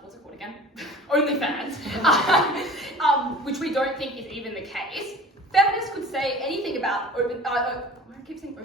what's it called again? OnlyFans, which we don't think is even the case. Feminists could say anything about I keep saying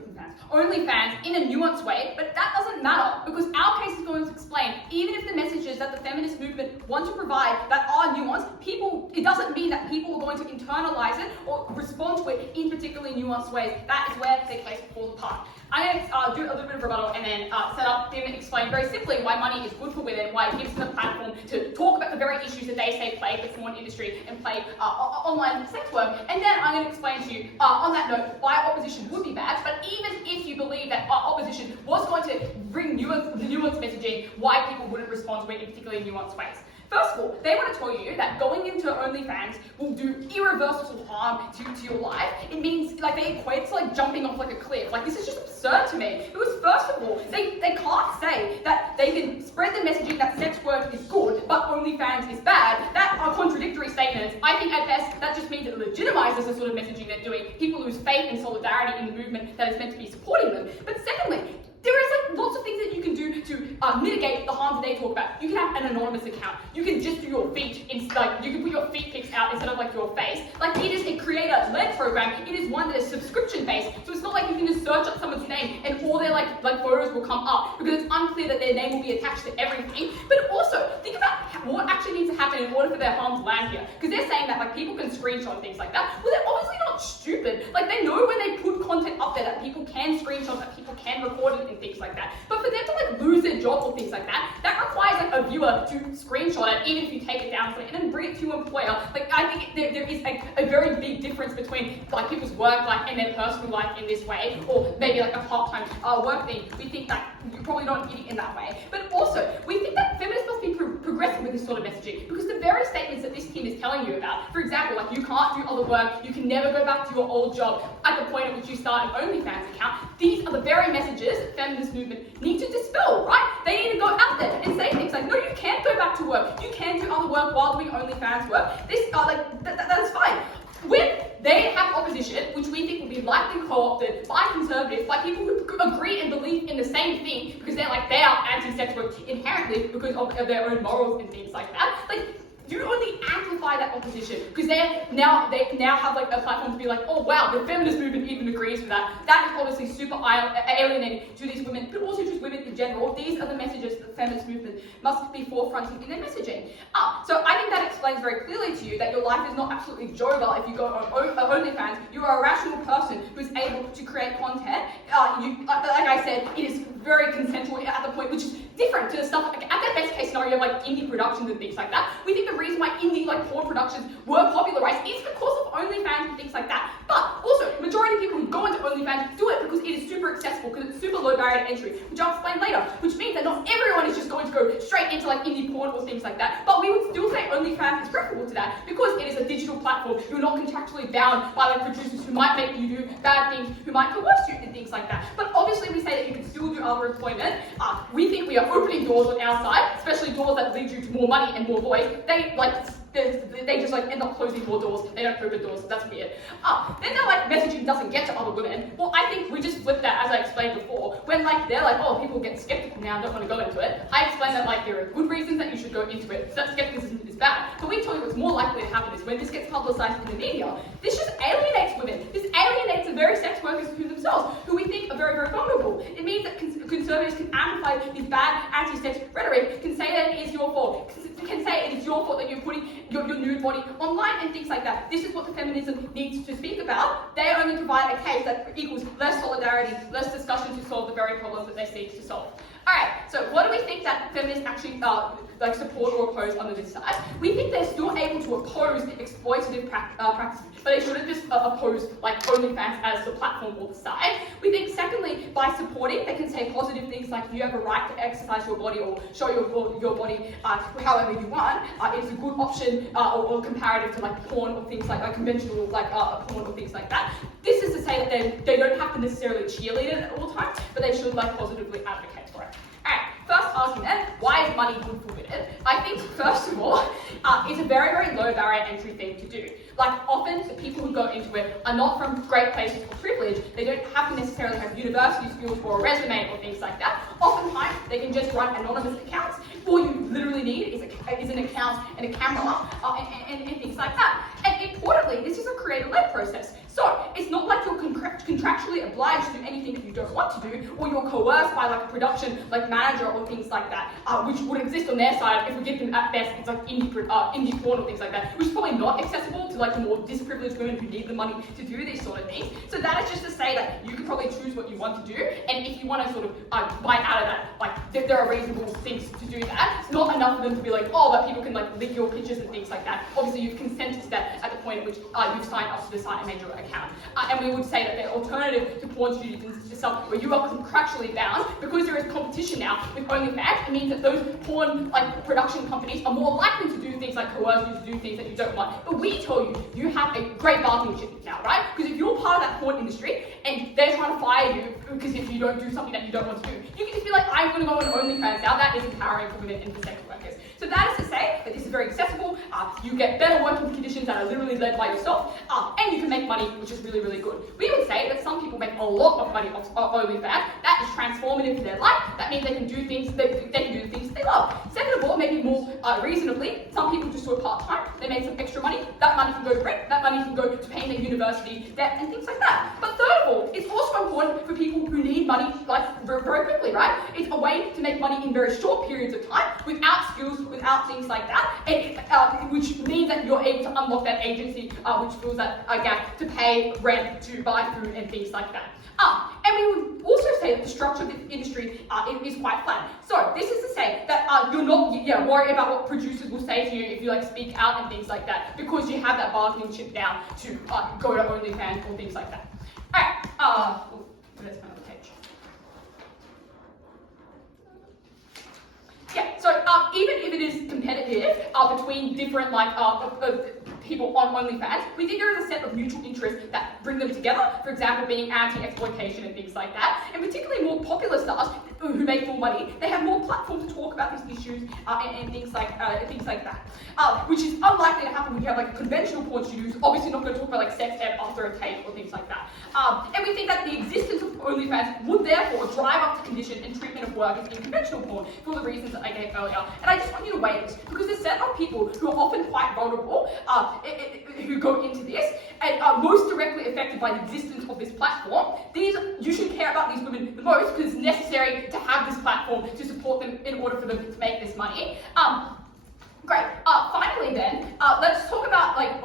OnlyFans in a nuanced way, but that doesn't matter because our case is going to explain, even if the messages that the feminist movement want to provide that are nuanced, it doesn't mean that people are going to internalize it or respond to it in particularly nuanced ways. That is where their case falls apart. I'm going to do a little bit of rebuttal and then set up him and explain very simply why money is good for women, why it gives them a platform to talk about the very issues that they say plague the porn industry and plague online sex work. And then I'm going to explain to you, on that note, why opposition would be bad. But even if you believe that opposition was going to bring nuanced messaging, why people wouldn't respond to it in particularly nuanced ways. First of all, they want to tell you that going into OnlyFans will do irreversible harm to your life. It means, like, they equate it to, like, jumping off, like, a cliff. Like, this is just absurd to me. Because, first of all, they can't say that they can spread the messaging that sex work is good, but OnlyFans is bad. That are contradictory statements. I think, at best, that just means it legitimizes the sort of messaging they're doing. People lose faith and solidarity in the movement that is meant to be supporting them. But secondly, there is, like, lots of things that you can do to mitigate the harms that they talk about. You can have an anonymous account. You can just do your feet, you can put your feet pics out instead of, like, your face. Like, it is a creator-led program. It is one that is subscription-based, so it's not like you can just search up someone's name and all their like photos will come up because it's unclear that their name will be attached to everything. But also, think about what actually needs to happen in order for their harm to land here. Because they're saying that, like, people can screenshot things like that. Well, they're obviously not stupid. Like, they know when they put content up there that people can screenshot, that people can record it and things like that. But for them to, like, lose their job or things like that, that requires, like, a viewer to screenshot it, even if you take it down and then bring it to your employer. Like, I think there is a very big difference between, like, people's work life and their personal life in this way, or maybe like a part-time work thing. We think that you probably don't get it in that way. But also, we think that feminists must be progressive with this sort of messaging, because the very statements that this team is telling you about, for example, like, you can't do other work, you can never go back to your old job at the point at which you start an OnlyFans account, these are the very messages that feminist movement need to dispel, right? They need to go out there and say things like, no, you can't go back to work, you can do other work while doing OnlyFans work. This, that is fine. When they have opposition, which we think will be likely co-opted by conservatives, by people who agree and believe in the same thing, because they are anti-sex work inherently because of their own morals and things like that. Like, you only amplify that opposition because they now have, like, a platform to be like, oh wow, the feminist movement even agrees with that. That is obviously super alienating to these women, but also just women in general. These are the messages that the feminist movement must be forefronting in their messaging. So I think that explains very clearly to you that your life is not absolutely jovial if you go on OnlyFans. You are a rational person who's able to create content. Like I said, it is very consensual at the point, which is different to the stuff, like, at their best case scenario, like indie productions and things like that. We think the reason why indie, like, porn productions were popularized is because of OnlyFans and things like that. But also, majority of people who go into OnlyFans do it because it is super accessible, because it's super low barrier to entry, which I'll explain later, which means that not everyone is just going to go straight into, like, indie porn or things like that. But we would still say OnlyFans is preferable to that because it is a digital platform. You're not contractually bound by, like, producers who might make you do bad things, who might coerce you and things like that. But obviously we say that you can still do other employment. We think we are opening doors on our side, especially doors that lead you to more money and more voice. They just, like, end up closing more doors. They don't open doors. So that's weird. Then they're like, messaging doesn't get to other women. Well, I think we just flip that, as I explained before. When, like, they're like, oh, people get skeptical now and don't want to go into it. I explain that, like, there are good reasons that you should go into it. So that skepticism is bad. But we tell you what's more likely to happen is when this gets publicized in the media, this just alienates women. This alienates the very sex workers who themselves, who we think are very, very vulnerable. It means that conservatives can amplify this bad anti-sex rhetoric, can say that it is your fault, can say it is your fault that you're putting your nude body online and things like that. This is what the feminism needs to speak about. They only provide a case that equals less solidarity, less discussion to solve the very problems that they seek to solve. Alright, so what do we think that feminists actually like support or oppose under this side? We think they're still able to oppose exploitative practices, but they shouldn't just oppose, like, OnlyFans as the platform or the side. We think, secondly, by supporting, they can say positive things like you have a right to exercise your body or show your body however you want. It's a good option or comparative to, like, porn or things like conventional, like, porn or things like that. This is to say that they don't have to necessarily cheerlead it at all times, but they should, like, positively advocate for it. Alright, first argument, why is money good for women? I think, first of all, is a very, very low barrier entry thing to do. Like often the people who go into it are not from great places of privilege. They don't have to necessarily have university skills or a resume or things like that. Oftentimes they can just run anonymous accounts. All you literally need is an account and a camera and things like that. And importantly, this is a creator-led process. So it's not like you're contractually obliged to do anything that you don't want to do, or you're coerced by like a production like manager or things like that, which would exist on their side if we give them at best it's like indie porn or things like that, which is probably not accessible to like the more disprivileged women who need the money to do these sort of things. So that is just to say that you can probably choose what you want to do, and if you want to sort of buy out of that, like there are reasonable things to do that. It's not enough for them to be like, oh, but people can like leak your pictures and things like that. Obviously you've consented to that at the point at which you've signed up to the site and made your account. And we would say that the alternative to porn studios is something where you are contractually bound. Because there is competition now with OnlyFans, it means that those porn like production companies are more likely to do things like coerce you to do things that you don't want. But we tell you, you have a great bargaining chip now, right? Because if you're part of that porn industry and they're trying to fire you because if you don't do something that you don't want to do, you can just be like, I'm going to go on OnlyFans now. That is empowering for women and for sex workers. So that is to say that this is very accessible, you get better working conditions that are literally led by yourself, and you can make money, which is really, really good. We would say that some people make a lot of money off OnlyFans. That is transformative to their life. That means they can do things, they can do the things they love. Second of all, maybe more reasonably, some people just do it part-time, they make some extra money, that money can go to rent, that money can go to paying their university debt and things like that. But third of all, it's also important for people who need money like very, very quickly, right? It's a way to make money in very short periods of time without skills, without things like that, and which means that you're able to unlock that agency, which fills that gap to pay rent, to buy food and things like that. And we would also say that the structure of the industry is quite flat. So this is to say that you're not worried about what producers will say to you if you like speak out and things like that, because you have that bargaining chip down to go to OnlyFans or things like that. Alright, let's find the page. Yeah, so even if it is competitive between different like people on OnlyFans, we think there is a set of mutual interests that bring them together. For example, being anti-exploitation and things like that. And particularly more popular stars who make more money, they have more platforms to talk about these issues and things like that. Which is unlikely to happen when you have like conventional porn studios. Obviously not going to talk about like sex ed after a tape or things like that. And we think that the existence of OnlyFans would therefore drive up the condition and treatment of workers in conventional porn for the reasons that I gave earlier. And I just want you to weigh this, because there's a set of people who are often quite vulnerable who go into this and are most directly affected by the existence of this platform. You should care about these women the most because it's necessary to have this platform to support them in order for them to make this money. Great. Finally then, let's talk about like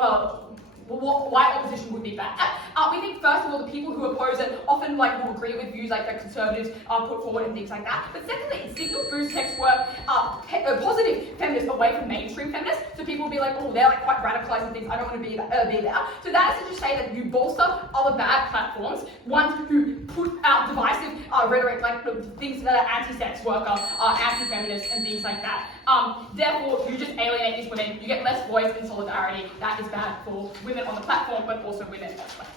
why opposition would be bad. We think first of all the people who oppose it often like will agree with views like that conservatives put forward and things like that. But secondly, it signals boosts sex work positive feminists away from mainstream feminists. So people will be like, oh, they're like quite radicalized and things. I don't want to be there. So that is to say that you bolster other bad platforms, ones who put out divisive rhetoric like things that are anti-sex worker, anti-feminist and things like that. Therefore, you just alienate these women. You get less voice and solidarity. That is bad for women on the platform, but also women elsewhere.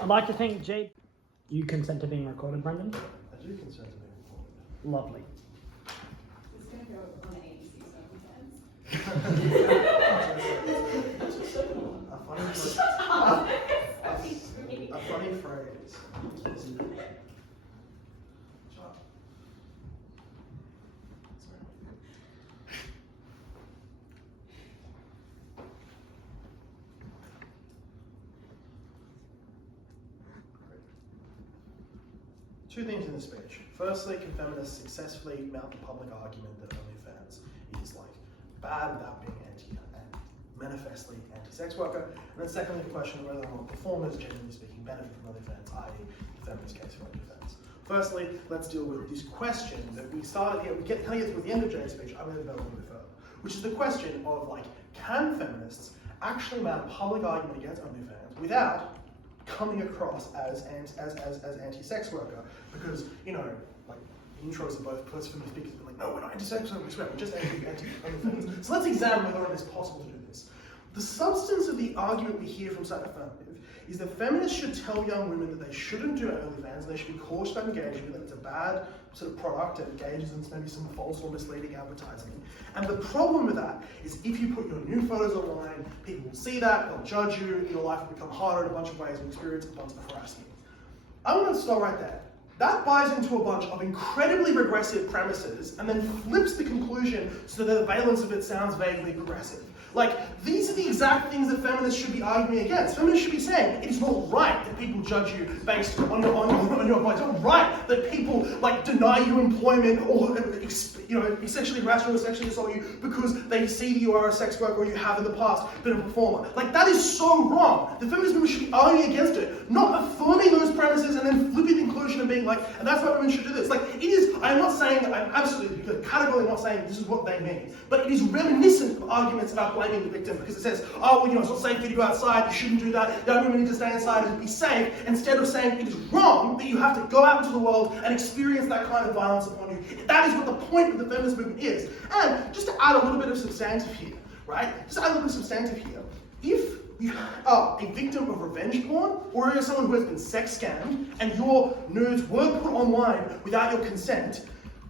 I'd like to thank Jade. You consent to being recorded, Brendan? I do consent to being recorded. Lovely. It's going to go on ABC A funny phrase. Two things in the speech. Firstly, can feminists successfully mount the public argument that OnlyFans is like bad without being manifestly anti-sex worker? And then secondly, the question of whether or not performers, generally speaking, benefit from OnlyFans, i.e. the feminist case for OnlyFans. Firstly, let's deal with this question that we started here. We kind of get towards the end of Jade's speech. I'm going to develop a little bit further, which is the question of like, can feminists actually mount a public argument against OnlyFans without coming across as anti-sex worker? Because, you know, like intros of both first feminist speakers are like, no, we're not anti-sex worker, we're just anti-OnlyFans. So let's examine whether or not it's possible to do this. The substance of the argument we hear from Affirmative is that feminists should tell young women that they shouldn't do OnlyFans, and they should be cautious about engaging with it. It's a bad sort of product that engages in maybe some false or misleading advertising. And the problem with that is if you put your new photos online, people will see that, they'll judge you, your life will become harder in a bunch of ways, and experience a bunch of harassment. I'm going to stop right there. That buys into a bunch of incredibly regressive premises and then flips the conclusion so that the valence of it sounds vaguely progressive. Like, these are the exact things that feminists should be arguing against. Feminists should be saying, it is not right that people judge you based on your body. It's not right that people, like, deny you employment or, essentially harass you or sexually assault you because they see that you are a sex worker or you have in the past been a performer. Like, that is so wrong. The feminist movement should be arguing against it, not affirming those premises and then flipping the conclusion and being like, and that's why women should do this. Like, it is, I'm not saying, I'm absolutely categorically not saying this is what they mean, but it is reminiscent of arguments about blaming the victim, because it says, oh, well, it's not safe for you to go outside, you shouldn't do that, young women need to stay inside and be safe, instead of saying it is wrong that you have to go out into the world and experience that kind of violence upon you. That is what the point of the feminist movement is. And just to add a little bit of substantive here, right? Just add a little bit of substantive here. If you are a victim of revenge porn, or you're someone who has been sex scammed, and your nudes were put online without your consent,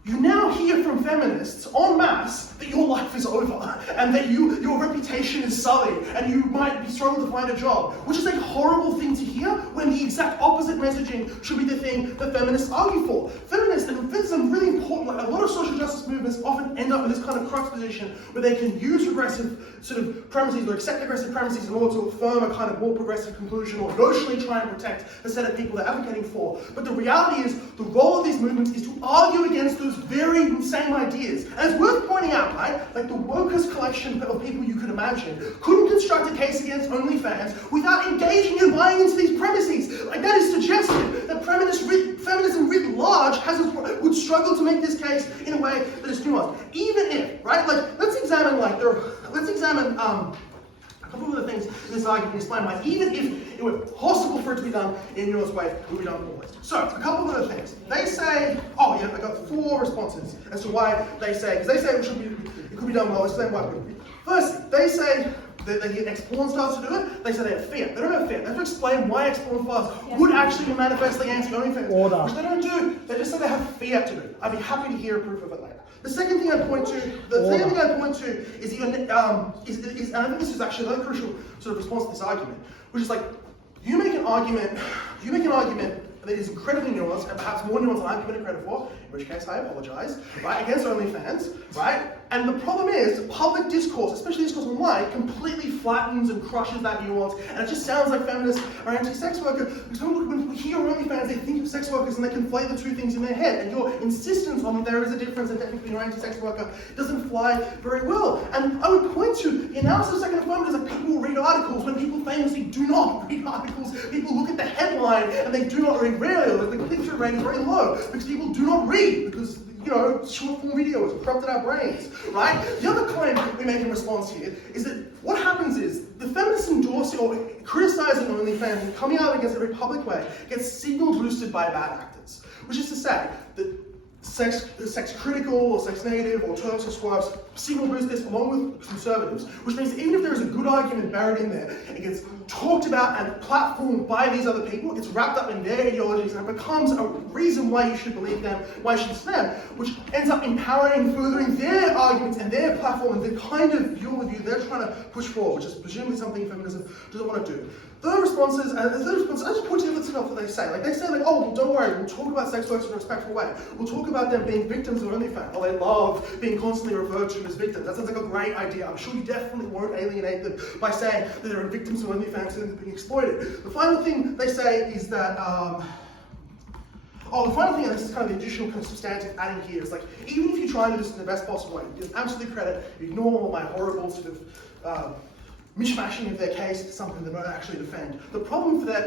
you now hear from feminists en masse that your life is over and that your reputation is sullied and you might be struggling to find a job, which is a horrible thing to hear when the exact opposite messaging should be the thing that feminists argue for. Feminists, and this is really important, like a lot of social justice movements often end up in this kind of crux position where they can use regressive sort of premises or accept regressive premises in order to affirm a kind of more progressive conclusion or notionally try and protect the set of people they're advocating for. But the reality is, the role of these movements is to argue against those very same ideas. And it's worth pointing out, right, like the wokest collection of people you could imagine couldn't construct a case against OnlyFans without engaging and buying into these premises. Like, that is suggestive that feminism writ large would struggle to make this case in a way that is nuanced. Even if, right, like, let's examine a couple of the things in this argument explain why, even if it were possible for it to be done in a nuanced way, it would be done always. So, a couple of other things. They say, I got 4 responses as to why they say, because they say it could be done well. I'll explain why it couldn't be. Firstly, they say that they get ex-porn stars to do it. They say they have fear. They don't have fear. They have to explain why ex-porn stars would actually be manifestly anti-OnlyFans, which they don't do. They just say they have fear to do it. I'd be happy to hear proof of it later. The second thing I point to, is and I think this is actually another crucial sort of response to this argument, which is like, you make an argument that is incredibly nuanced, and perhaps more nuanced than I'm giving it credit for, in which case I apologize, right, against OnlyFans, right? And the problem is, public discourse, especially discourse online, completely flattens and crushes that nuance, and it just sounds like feminists are anti-sex worker, because when people hear OnlyFans, they think of sex workers and they conflate the two things in their head, and your insistence on there is a difference and technically you're anti-sex worker doesn't fly very well. And I would point to the analysis of second affirmative is that people read articles when people famously do not read articles. People look at the headline and they do not read rarely. The click-through rate is very low because people do not read, because short form video has corrupted our brains, right? The other claim we make in response here is that what happens is the feminists endorsing or criticizing OnlyFans and coming out against it in a public way gets signal boosted by bad actors, which is to say that sex critical or sex negative or Turks or swerves signal boost this along with conservatives, which means even if there is a good argument buried in there, it gets talked about and platformed by these other people, it's wrapped up in their ideologies and it becomes a reason why you should believe them, why you should listen to them, which ends up empowering and furthering their arguments and their platform and the kind of view they're trying to push forward, which is presumably something feminism doesn't want to do. Third response, I just point to the stuff that they say. Like, they say, like, oh, well, don't worry, we'll talk about sex workers in a respectful way. We'll talk about them being victims of OnlyFans. Or they love being constantly referred to as victims. That sounds like a great idea. I'm sure you definitely won't alienate them by saying that they're victims of OnlyFans and they're being exploited. The final thing they say is that, the final thing, and this is kind of the additional kind of substantive adding here, is like, even if you try and do this in the best possible way, you give absolutely credit, you ignore all my horrible sort of mishmashing of their case to something they don't actually defend. The problem for that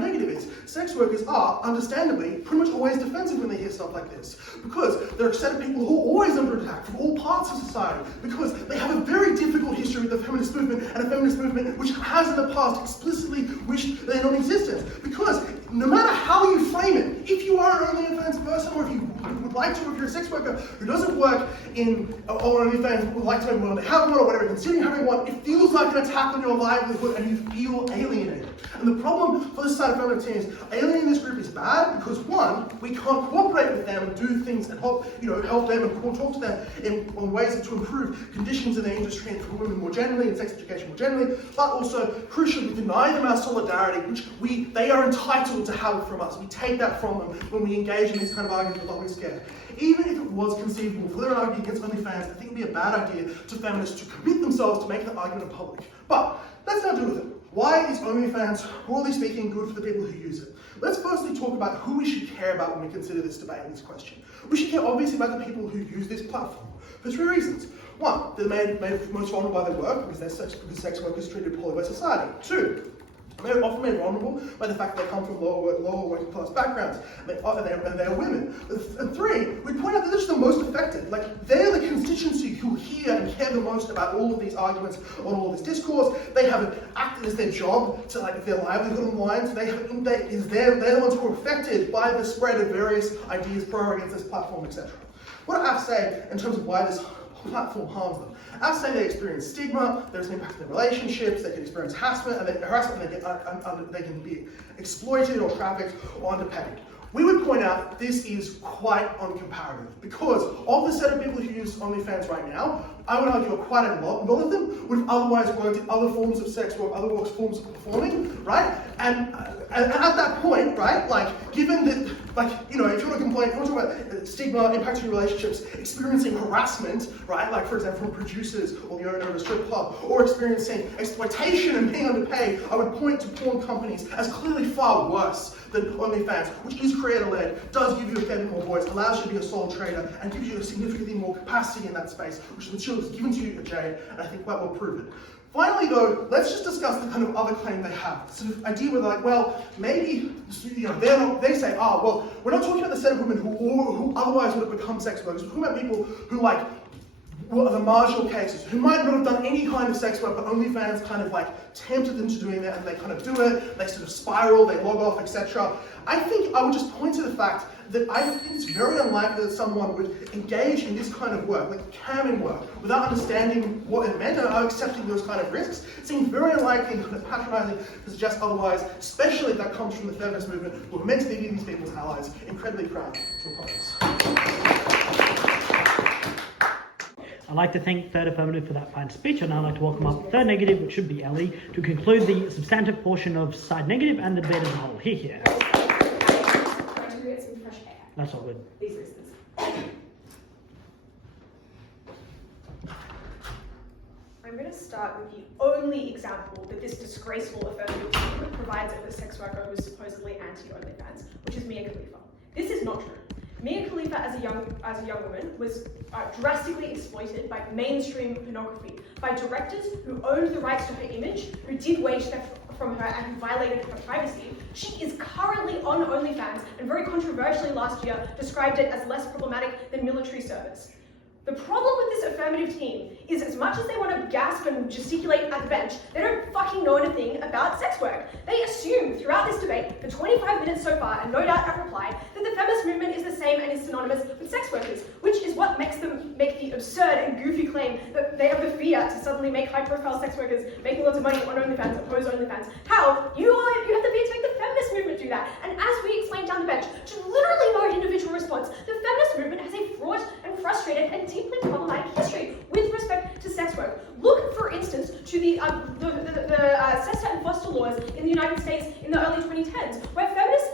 negative is sex workers are, understandably, pretty much always defensive when they hear stuff like this, because they're a set of people who are always under attack from all parts of society, because they have a very difficult history with the feminist movement, and a feminist movement which has in the past explicitly wished their non-existence. Because no matter how you frame it, if you are an OnlyFans person, or if you would like to, if you're a sex worker who doesn't work in OnlyFans, would like to have one, or whatever, considering having one, it feels like an attack on your livelihood and you feel alienated. And the problem for this side of affirmative team is alienating this group is bad because one, we can't cooperate with them and do things and help them and talk to them in ways to improve conditions in the industry and for women more generally and sex education more generally, but also crucially we deny them our solidarity, which they are entitled to have from us. We take that from them when we engage in these kind of arguments with always scared. Even if it was conceivable for them to argue against OnlyFans, I think it would be a bad idea to feminists to commit themselves to making that argument in public. But let's now deal with it. Why is OnlyFans, broadly speaking, good for the people who use it? Let's firstly talk about who we should care about when we consider this debate and this question. We should care obviously about the people who use this platform for three reasons. One, they're made most vulnerable by their work because sex work is treated poorly by society. Two, they're often made vulnerable by the fact that they come from lower working class backgrounds, and they're women. And three, we point out that they're just the most affected. Like, they're the constituency who hear and care the most about all of these arguments on all of this discourse. They have acted as their job to, like, their livelihood online, so they're the ones who are affected by the spread of various ideas pro against this platform, etc. What do I have to say in terms of why this platform harms them? As say they experience stigma, there's an impact on their relationships, they can experience harassment, and they can be exploited or trafficked or underpaid. We would point out this is quite uncomparative because of the set of people who use OnlyFans right now, I would argue quite a lot of them would have otherwise worked in other forms of sex work, other forms of performing, right? And at that point, right, like, given that, like, if you want to complain, if you want to talk about stigma, impacting relationships, experiencing harassment, right, like, for example, from producers or the owner of a strip club, or experiencing exploitation and being underpaid, I would point to porn companies as clearly far worse than OnlyFans, which is creator-led, does give you a fair bit more voice, allows you to be a sole trader, and gives you a significantly more capacity in that space, which is given to you at Jade, and I think quite well proven. Finally, though, let's just discuss the kind of other claim they have. Sort of idea where they're like, well, maybe, they say, well, we're not talking about the set of women who otherwise would have become sex workers. We're talking about people who, like, were the marginal cases, who might not have done any kind of sex work, but OnlyFans kind of, like, tempted them to doing that, and they kind of do it, they sort of spiral, they log off, etc. I think I would just point to the fact that I think it's very unlikely that someone would engage in this kind of work, like camming work, without understanding what it meant and accepting those kind of risks. It seems very unlikely and kind of patronizing to suggest otherwise, especially if that comes from the feminist movement, who are meant to be these people's allies. Incredibly proud to oppose. I'd like to thank Third Affirmative for that fine speech, and I'd like to welcome up Third Negative, which should be Ellie, to conclude the substantive portion of Side Negative and the debate as a whole. Here. That's all good. These reasons. I'm going to start with the only example that this disgraceful affirmative team provides of a sex worker who is supposedly anti-OnlyFans, which is Mia Khalifa. This is not true. Mia Khalifa, as a young woman, was drastically exploited by mainstream pornography, by directors who owned the rights to her image, who did wage theft from her and who violated her privacy. She is currently on OnlyFans and very controversially last year described it as less problematic than military service. The problem with this affirmative team is as much as they want to gasp and gesticulate at the bench, they don't fucking know anything about sex work. They assume throughout this debate, for 25 minutes so far, and no doubt have replied, that the feminist movement is the same and is synonymous with sex workers, which is what makes them make the absurd and goofy claim that they have the fear to suddenly make high-profile sex workers making lots of money on OnlyFans, oppose OnlyFans. How? You have the fear to make the feminist movement do that. And as we explained down the bench, to literally no individual response, the feminist movement has a fraught and frustrated and deeply problematic history with respect to sex work. Look, for instance, to the Sesta and Foster laws in the United States in the early 2010s, where feminists,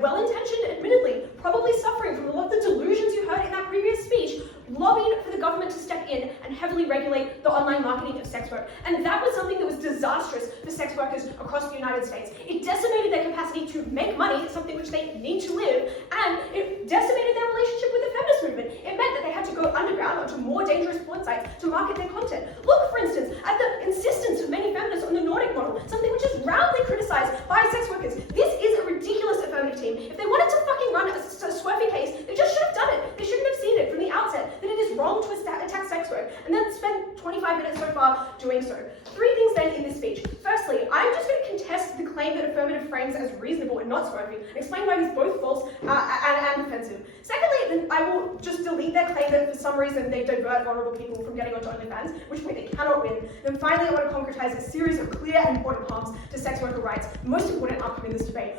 well-intentioned admittedly, probably suffering from a lot of the delusions you heard in that previous speech, lobbied for the government to step in and heavily regulate the online marketing of sex work. And that was something that was disastrous for sex workers across the United States. It decimated their capacity to make money, something which they need to live, and it decimated their relationship with the feminist movement. It meant that they had to go underground onto more dangerous porn sites to market their content. Look, for instance, at the insistence of many feminists on the Nordic model, something which is roundly criticized by sex workers. This is a ridiculous affirmative team. If they wanted to fucking run a swervy case, they just should have done it. They shouldn't have seen it from the outset that it is wrong to attack sex work, and then spend 25 minutes so far doing so. Three things then in this speech. Firstly, I'm just going to contest the claim that affirmative frames as reasonable and not swervy, and explain why it is both false and offensive. Secondly, then I will just delete their claim that for some reason they divert vulnerable people from getting onto OnlyFans, which way they cannot win. Then finally, I want to concretize a series of clear and important harms to sex worker rights. The most important outcome in this debate,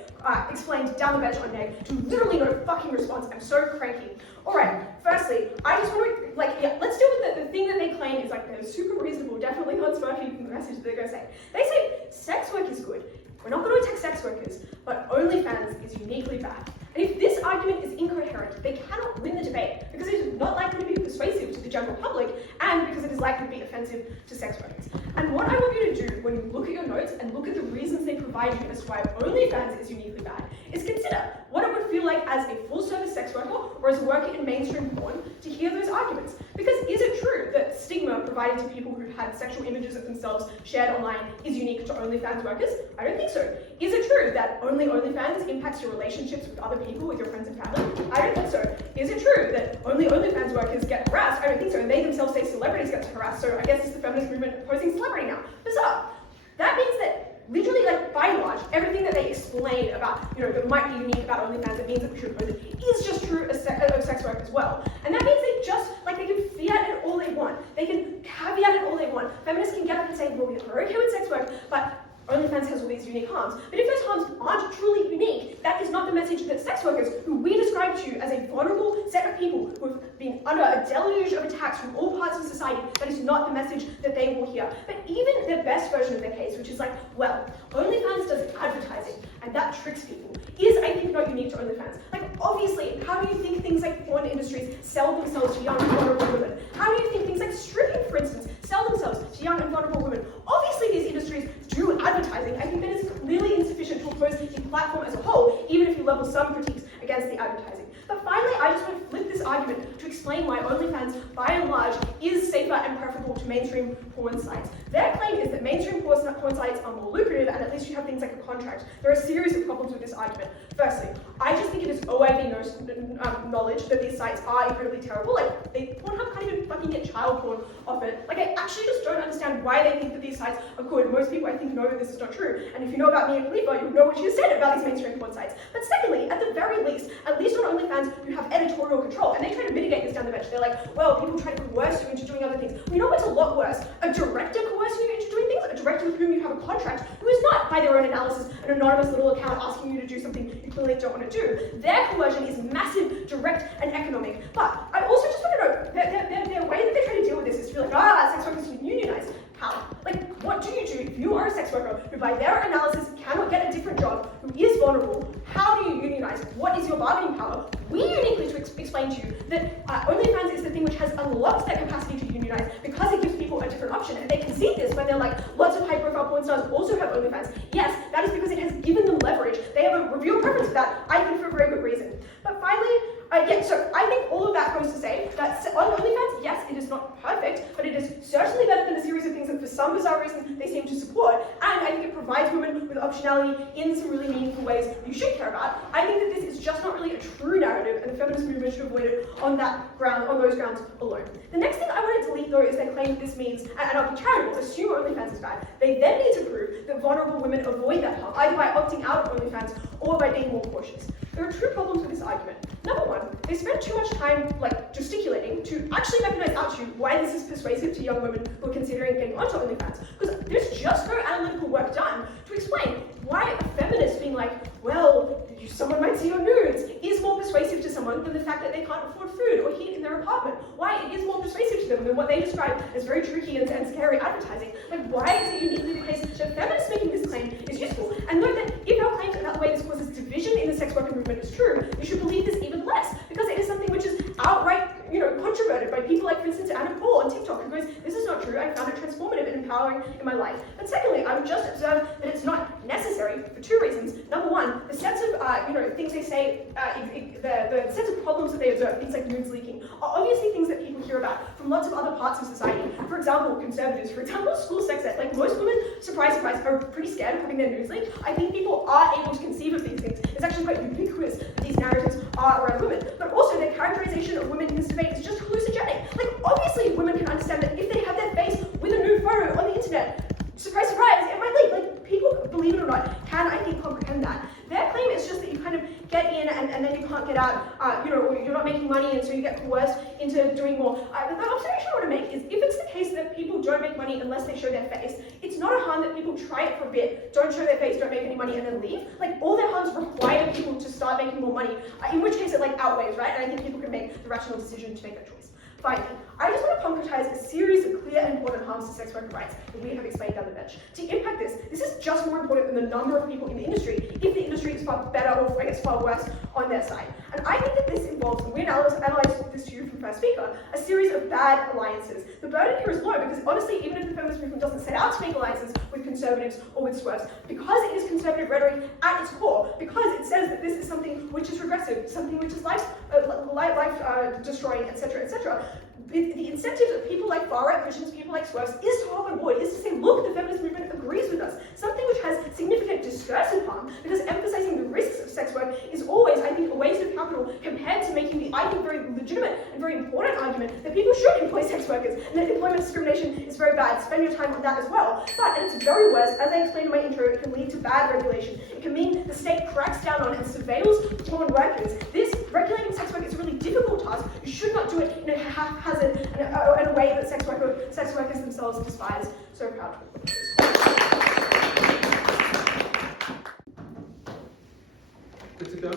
explained down the bench on neg, to literally no fucking response. I'm so cranky. Alright, firstly, I just want to, let's deal with the thing that they claim is they're super reasonable, definitely not smirking from the message that they're going to say. They say sex work is good. We're not going to attack sex workers, but OnlyFans is uniquely bad. And if this argument is incoherent, they cannot win the debate because it is not likely to be persuasive to the general public and because it is likely to be offensive to sex workers. And what I want you to do when you look at your notes and look at the reasons they provide you as to why OnlyFans is uniquely bad is consider what it would feel like as a full-service sex worker or as a worker in mainstream porn to hear those arguments. Because is it true that stigma provided to people who've had sexual images of themselves shared online is unique to OnlyFans workers? I don't think so. Is it true that only OnlyFans impacts your relationships with other people, with your friends and family? I don't think so. Is it true that only OnlyFans workers get harassed? I don't think so. And they themselves say celebrities get harassed, so I guess it's the feminist movement opposing celebrity now. Bizarre. That means that literally, by and large, everything that they explain about, that might be unique about OnlyFans, that means that we should oppose it, is just true of sex work as well. And that means they just, they can fiat it all they want. They can caveat it all they want. Feminists can get up and say, well, we're okay with sex work, but OnlyFans has all these unique harms. But if those harms aren't truly unique, that is not the message that sex workers, who we describe to you as a vulnerable set of people who have been under a deluge of attacks from all parts of society, that is not the message that they will hear. But even the best version of their case, which is OnlyFans does advertising, and that tricks people, is, I think, not unique to OnlyFans. Obviously, how do you think things like porn industries sell themselves to young and vulnerable women? How do you think things like stripping, for instance, sell themselves to young and vulnerable women? Obviously, these industries do advertising. I think that is clearly insufficient to oppose the platform as a whole, even if you level some critiques against the advertising. But finally, I just want to flip this argument to explain why OnlyFans, by and large, is safer and preferable to mainstream porn sites. Their claim is that mainstream porn sites are more lucrative, and at least you have things like a contract. There are a series of problems with this argument. Firstly, I just think it is OIV knowledge that these sites are incredibly terrible. Pornhub can't even fucking get child porn off it. I actually just don't understand why they think that these sites are good. Most people, I think, know that this is not true. And if you know about Mia Khalifa, you know what she has said about these mainstream porn sites. But secondly, at the very least, at least on OnlyFans, you have editorial control. And they try to mitigate this down the bench. They're like, well, people try to coerce you into doing other things. We know what's a lot worse. A director coercing you into doing things, a director with whom you have a contract, who is not, by their own analysis, an anonymous little account asking you to do something you clearly don't want to do. Their coercion is massive, direct, and economic. But I also just want to know, their way that they try to deal with this is to be sex workers can unionize. How? What do if you are a sex worker who, by their analysis, cannot get a different job, who is vulnerable? How do you unionize? What is your bargaining power? We uniquely explain to you that OnlyFans is the thing which has unlocked their capacity to unionize because it gives people a different option. And they concede this when they're like, lots of high-profile porn stars also have OnlyFans. Yes, that is because it has given them leverage. They have a revealed preference for that, I think, for a very good reason. But finally, so I think all of that goes to say that on OnlyFans, yes, it is not perfect, but it is certainly better than a series of things that for some bizarre reason they seem to support, and I think it provides women with optionality in some really meaningful ways you should care about. I think that this is just not really a true narrative, and the feminist movement should avoid it on those grounds alone. The next thing I want to delete, though, is their claim that this means, and I'll be charitable, assume OnlyFans is bad. They then need to prove that vulnerable women avoid that harm, either by opting out of OnlyFans or by being more cautious. There are two problems with this argument. Number one, they spend too much time gesticulating to actually recognize out to you why this is persuasive to young women who are considering getting onto OnlyFans. Because there's just no analytical work done to explain why a feminist being like, well, someone might see your nudes, is more persuasive to someone than the fact that they can't afford food or heat in their apartment. Why it is more persuasive to them than what they describe as very tricky and scary advertising. Why is it uniquely the case that feminists making this claim is useful? And note that if our claim about the way this causes division in the sex worker movement is true, you should believe this even less, because it is something which is outright, controverted by people like, for instance, Anna Paul on TikTok, who goes, this is not true, I found it transformative and empowering in my life. But secondly, I would just observe that it's not necessary for two reasons. Number one, the sets of, things they say, the sets of problems that they observe, things like nudes leaking, are obviously things that people hear about from lots of other parts of society. For example, conservatives, for example, school sex ed. Most women, surprise, surprise, are pretty scared of having their nudes leaked. I think people are able to conceive of these things. It's actually quite ubiquitous that these narratives are around women. But also, their characterization of women in this debate is just hallucinogenic. Obviously, women can understand that if they have their face with a nude photo on the internet, surprise, surprise, it might leak. People, believe it or not, can, I think, comprehend that. Their claim is just that you kind of get in and then you can't can't get out, or you're not making money and so you get coerced into doing more. The observation I want to make is if it's the case that people don't make money unless they show their face, it's not a harm that people try it for a bit, don't show their face, don't make any money, and then leave. Like, all their harms require people to start making more money, in which case it like outweighs, right? And I think people can make the rational decision to make that choice. Finally, I just want to concretize a series of clear and important harms to sex worker rights that we have explained down the bench. To impact this is just more important than the number of people in the industry, if the industry is far better or I guess far worse on their side. And I think that this involves, and we analyzed this to you from first speaker, a series of bad alliances. The burden here is low because honestly, even if the feminist movement doesn't set out to make alliances with conservatives or with swerves, because it is conservative rhetoric at its core, because it says that this is something which is regressive, something which is life destroying, etc., etc., the incentive of people like far-right Christians, people like swerves, is to hop on board, is to say, look, the feminist movement agrees with us. Something which has significant discursive harm, because emphasizing the risks of sex work is always, I think, a waste of capital compared to making the, I think, very legitimate and very important argument that people should employ sex workers, and that employment discrimination is very bad. Spend your time on that as well. But at its very worst, as I explained in my intro, it can lead to bad regulation. It can mean the state cracks down on and surveils foreign workers. This regulating sex work is a really difficult task. You should not do it in a haphazard and in a way that sex workers themselves despise. So proud. Good to go?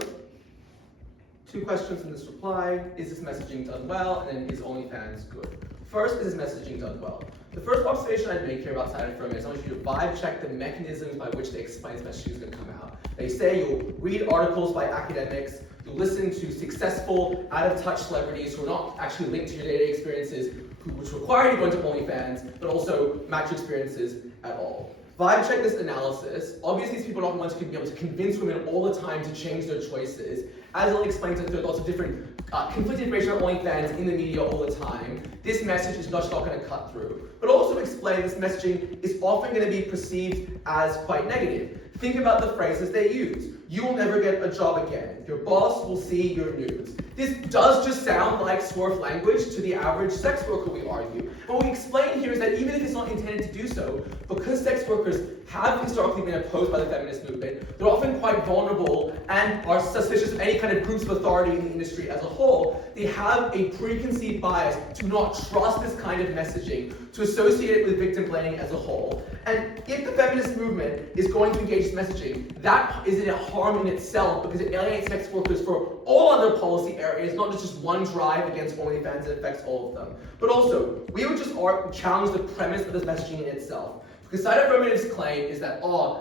2 questions in this reply. Is this messaging done well? And then is OnlyFans good? First, is this messaging done well? The first observation I'd make here about side Affirmative is I want you to vibe check the mechanisms by which they explain this messaging is going to come out. They say you'll read articles by academics, you'll listen to successful, out-of-touch celebrities who are not actually linked to your day-to-day experiences, which require you to go into OnlyFans, but also match your experiences at all. Vibe check this analysis. Obviously, these people are not the ones who can be able to convince women all the time to change their choices. As Ellie explains, there are lots of different conflicting information about OnlyFans in the media all the time. This message is just not going to cut through. But also explain this messaging is often going to be perceived as quite negative. Think about the phrases they use. You will never get a job again. Your boss will see your nudes. This does just sound like swerve language to the average sex worker, we argue. And what we explain here is that even if it's not intended to do so, because sex workers have historically been opposed by the feminist movement, they're often quite vulnerable and are suspicious of any kind of groups of authority in the industry as a whole. They have a preconceived bias to not trust this kind of messaging, to associate it with victim blaming as a whole. And if the feminist movement is going to engage this messaging, that is a harm in itself because it alienates sex workers for all other policy areas, not just one drive against OnlyFans that affects all of them. But also, we would just challenge the premise of this messaging in itself. Because side Affirmative's claim is that,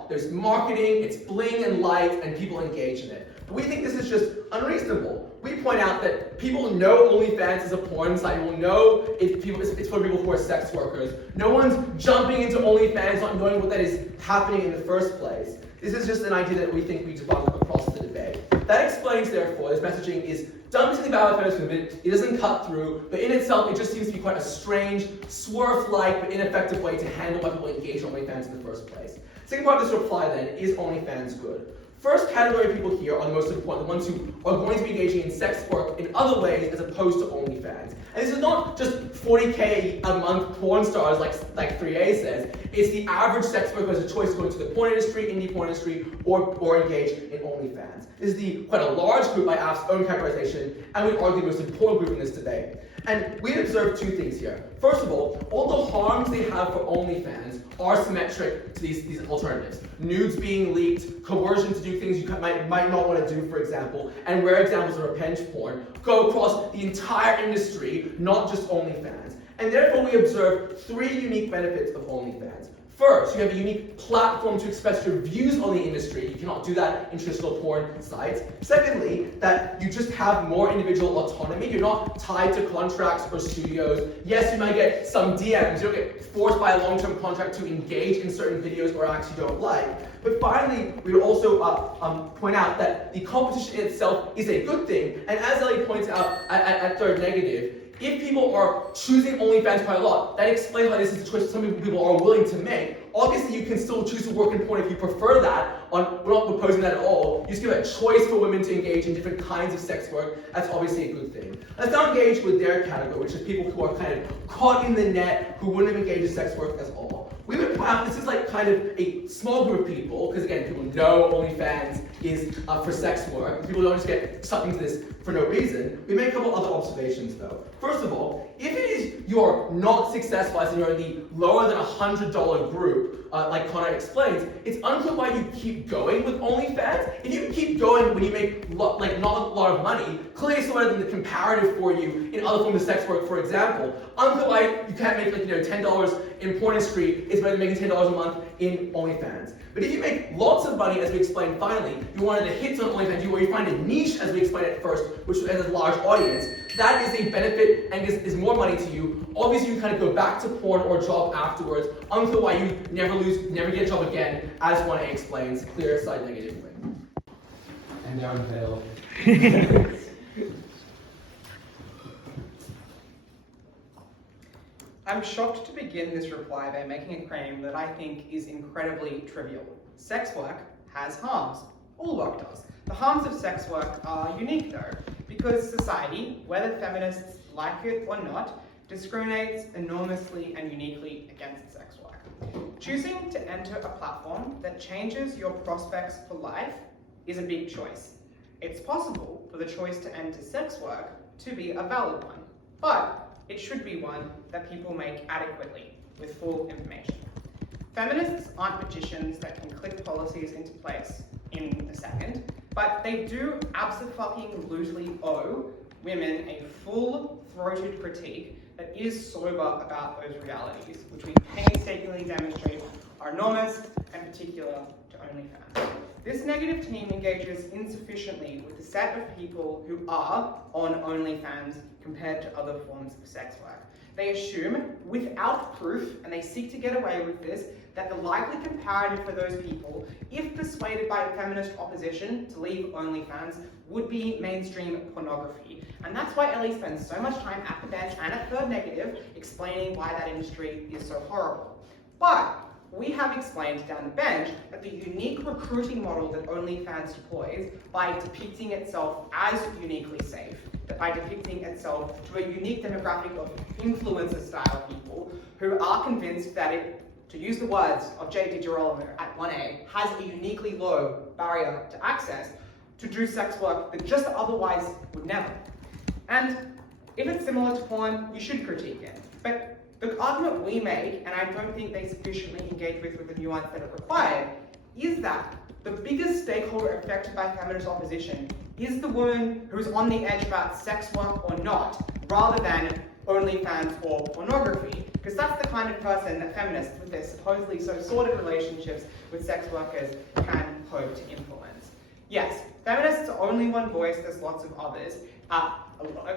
there's marketing, it's bling and light, and people engage in it. But we think this is just unreasonable. We point out that people know OnlyFans is a porn site. People know it's for people who are sex workers. No one's jumping into OnlyFans not knowing what that is happening in the first place. This is just an idea that we think we debunk across the debate. That explains, therefore, this messaging is done to the feminist movement. It doesn't cut through, but in itself, it just seems to be quite a strange, swerve-like, but ineffective way to handle why people engage in OnlyFans in the first place. Second part of this reply, then, is OnlyFans good? First category of people here are the most important, the ones who are going to be engaging in sex work in other ways as opposed to OnlyFans. And this is not just 40K a month porn stars like 3A says. It's the average sex worker has a choice to go into the porn industry, indie porn industry, or engage in OnlyFans. This is quite a large group by AF's own categorization, and we argue the most important group in this debate. And we observe 2 things here. First of all the harms they have for OnlyFans are symmetric to these alternatives. Nudes being leaked, coercion to do things you might not want to do, for example, and rare examples of revenge porn go across the entire industry, not just OnlyFans. And therefore we observe 3 unique benefits of OnlyFans. First, you have a unique platform to express your views on the industry. You cannot do that in traditional porn sites. Secondly, that you just have more individual autonomy. You're not tied to contracts or studios. Yes, you might get some DMs. You don't get forced by a long-term contract to engage in certain videos or acts you don't like. But finally, we would also point out that the competition in itself is a good thing. And as Ellie points out at third negative, if people are choosing OnlyFans quite a lot, that explains why this is a choice some people are willing to make. Obviously, you can still choose to work in porn if you prefer that. We're not proposing that at all. You just give a choice for women to engage in different kinds of sex work. That's obviously a good thing. Let's now engage with their category, which is people who are kind of caught in the net, who wouldn't have engaged in sex work at all. We would point out this is like kind of a small group of people, because again, people know OnlyFans is for sex work. People don't just get sucked into this for no reason. We make a couple other observations though. First of all, if it is you're not successful as in you're in the lower than $100 group, like Connor explains, it's unclear why you keep going with OnlyFans. If you keep going when you make not a lot of money, clearly it's better than the comparative for you in other forms of sex work, for example. Unclear why you can't make $10 in porn industry is better than making $10 a month in OnlyFans. But if you make lots of money, as we explained finally, you're one of the hits on OnlyFans, where you find a niche, as we explained at first, which has a large audience, that is a benefit and is more money to you. Obviously, you kind of go back to porn or job afterwards. Unclear why you never get a job again, as 1A explains. Clear side negatively. And downhill. I'm shocked to begin this reply by making a claim that I think is incredibly trivial. Sex work has harms. All work does. The harms of sex work are unique though, because society, whether feminists like it or not, discriminates enormously and uniquely against sex work. Choosing to enter a platform that changes your prospects for life is a big choice. It's possible for the choice to enter sex work to be a valid one, but it should be one that people make adequately, with full information. Feminists aren't magicians that can click policies into place in a second, but they do abso-fucking-lutely owe women a full-throated critique that is sober about those realities, which we painstakingly demonstrate are enormous and particular to OnlyFans. This negative team engages insufficiently with the set of people who are on OnlyFans compared to other forms of sex work. They assume, without proof, and they seek to get away with this, that the likely comparative for those people, if persuaded by feminist opposition to leave OnlyFans, would be mainstream pornography. And that's why Ellie spends so much time at the bench and at Third Negative explaining why that industry is so horrible. But we have explained down the bench that the unique recruiting model that OnlyFans deploys by depicting itself as uniquely safe, by depicting itself to a unique demographic of influencer-style people who are convinced that it, to use the words of Jade Girolamo at 1A, has a uniquely low barrier to access to do sex work that just otherwise would never. And if it's similar to porn, you should critique it. But the argument we make, and I don't think they sufficiently engage with the nuance that it required, is that the biggest stakeholder affected by feminist opposition is the woman who's on the edge about sex work or not, rather than OnlyFans or pornography, because that's the kind of person that feminists, with their supposedly so sordid relationships with sex workers, can hope to influence. Yes, feminists are only one voice, there's lots of others.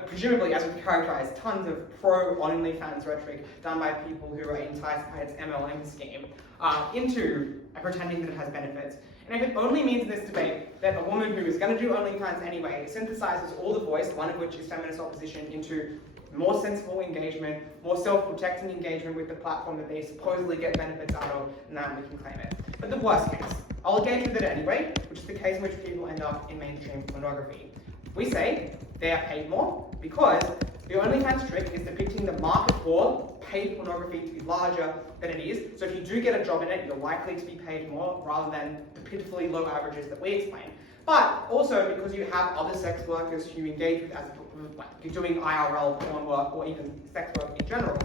Presumably, as we've characterized, tons of pro-OnlyFans rhetoric done by people who are enticed by its MLM scheme into pretending that it has benefits. And if it only means in this debate that a woman who is going to do OnlyFans anyway synthesizes all the voice, one of which is feminist opposition, into more sensible engagement, more self-protecting engagement with the platform that they supposedly get benefits out of, and then we can claim it. But the worst case, I'll engage with it anyway, which is the case in which people end up in mainstream pornography. We say they are paid more because the OnlyFans trick is depicting the market for paid pornography to be larger than it is. So if you do get a job in it, you're likely to be paid more rather than the pitifully low averages that we explain. But also because you have other sex workers who you engage with as like doing IRL porn work or even sex work in general,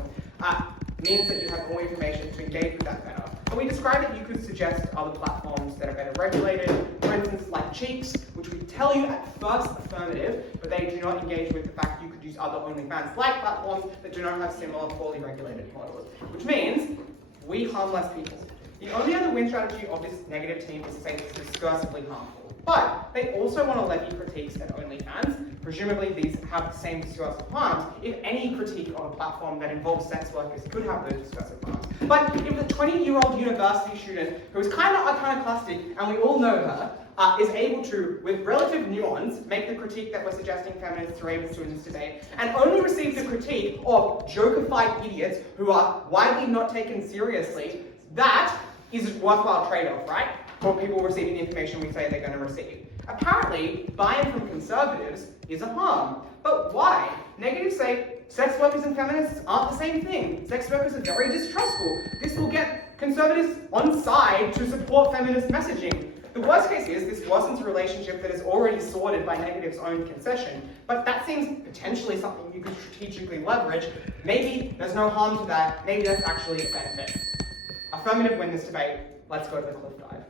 means that you have more information to engage with that better. And we describe that you could suggest other platforms that are better regulated, for instance like Cheeks, which we tell you at first affirmative, but they do not engage with the fact that you could use other OnlyFans-like platforms that do not have similar poorly regulated models, which means we harm less people. The only other win strategy of this negative team is to say it's discursively harmful. But they also want to levy critiques at OnlyFans. Presumably these have the same discursive harms. If any critique of a platform that involves sex workers could have those discursive harms. But if the 20-year-old university student, who is kind of iconoclastic, and we all know her, is able to, with relative nuance, make the critique that we're suggesting feminists are able to in this debate, and only receive the critique of jokified idiots who are widely not taken seriously, that is a worthwhile trade-off, right? For people receiving the information we say they're going to receive. Apparently, buy-in from conservatives is a harm. But why? Negatives say sex workers and feminists aren't the same thing. Sex workers are very distrustful. This will get conservatives on side to support feminist messaging. The worst case is this worsens a relationship that is already sorted by Negative's own concession, but that seems potentially something you could strategically leverage. Maybe there's no harm to that. Maybe that's actually a benefit. Affirmative win this debate. Let's go to the cliff dive.